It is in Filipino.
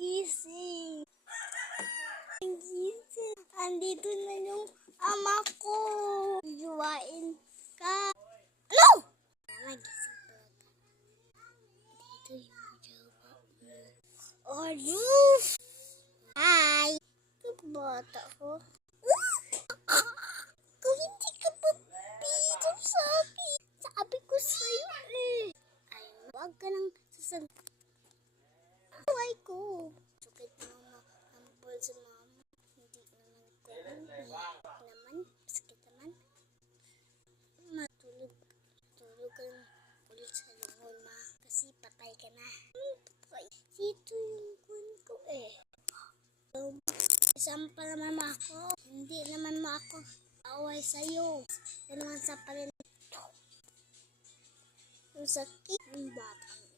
Gising. Gising. Andito na yung ama ko. Juwain ka. Ano? Magising pala ka. Dito yung jawa mo. Aloof! Hi! Ito bata ko. Kung hindi ka papito sa akin. Sabi ko sa'yo eh. Ay, wag ka nang sasagot. Buhay ko. Sakit mama. Ampal sa mama. Hindi naman ko. Naman. Sakit naman. Matulog. Tulog ka lang ulit sa lungon ma. Kasi patay ka na. Patay. Dito yung kun ko eh. Isang pa naman mo ako. Hindi naman mo ako away sa'yo. Yan naman sa parin. Yung sakit ng batang